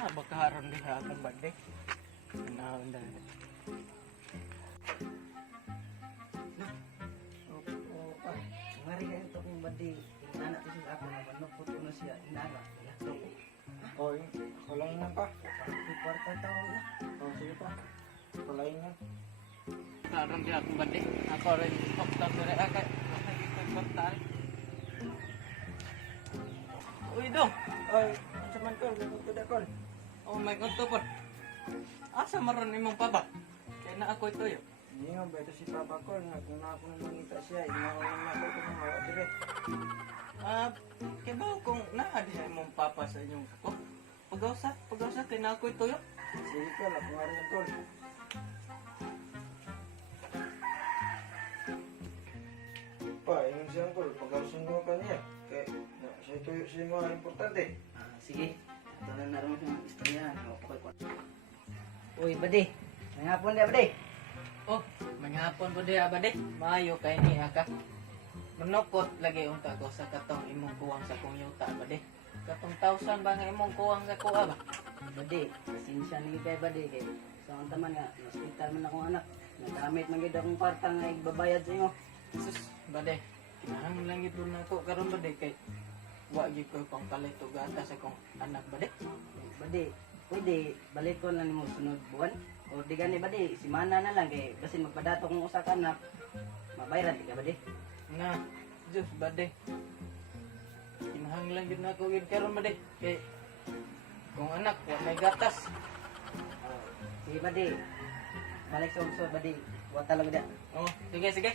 bakaharon din sa akong bade. Naon dahil. Oo pa. Ngari ka ito kung badi. Inana ko sila ako na manupot ko na siya. Inana. Ilato ko. Oy, kulain yan pa. Di kwarta taon na. Sige pa. Kulain yan. Karon din akong bade. Ako rin doktor dire akay. Nakikipagpuntaan. Uy dong. Oy, sa man ko, ganito da kon. Oh my god to pod. Asa maron imong papa? Kaya na ako ito yun. Hindi nga, beto si Papa ko nga kung na ako nangita siya, inawalan na ako kung hawa dire. Kaya ba kung naadihan imong papa sa inyong ko? Pagawsa, kaya na ako ito yun. Sige ko, kung nga rin ko. Pa, yung siyang ko, pag-awsan ko ka niya. Kaya, siya ito yung mga importante. Sige. Ito na naroon yung istorya. Uy, badi. May hapon na, badi. Oh, manghapon po diya ba de? Maayo kay ni aka. Manukot lagi unta ko sa katong imong kuwang sa kong yuta ba de? Katong 1,000 ba nga imong kuwang sa kuha ba? Badi. Sinsya ni kay badi. Kay sa akong taman nga. Hospital man akong anak. Nagamit man gid akong kwarta nga ibabayad sa inyo. Sus, ba de? Kinahanglan lang gid na ako karon ba de kay wa gyud ko pang palit og gatas sa kong anak ba de? Badi. Pwede balik ko na nimo sunod buwan. O di gani badi. Simana na lang. Kay basin magpadato kong usa ka anak. Mabayaran di ka badi. Na, Diyos ba de? Kinahanglan gid na ako gid karon ba de? Kay kung anak wa may gatas. Sige badi. Balik sa uso badi. Wa talaga da. Oh, sige.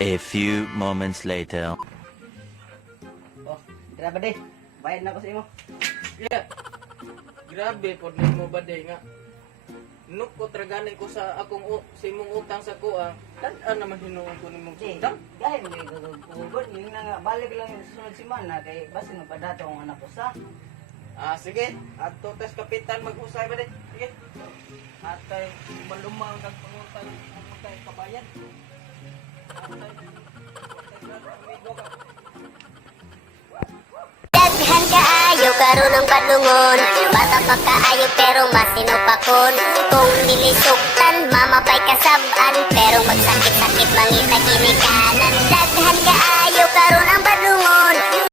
A few moments later. Oh, tira badi. Bayad na ko sa imo. Yeah. Grabe pod nimo ba de nga. Nukot ragani ko sa akong sa imong utang sa kuha. Dan naman hinuon ko nimong Di, utang. dahil may gugod. Yung na nga, balik lang yung susunod simana. Kay basin magpadato ang anak ko sa. Sige. Ato tas kapitan mag-usay ba de? Sige. Atay malumang kag pangutang pangutang kabayan. Amigo ka. Daghan kaayo karon ang padungon. Bata pa kaayo pero masinupakon. Kung nilisuktan mamapay kasaban, pero magsakit-sakit mangita kinikanan. Daghan kaayo karon ang padungon.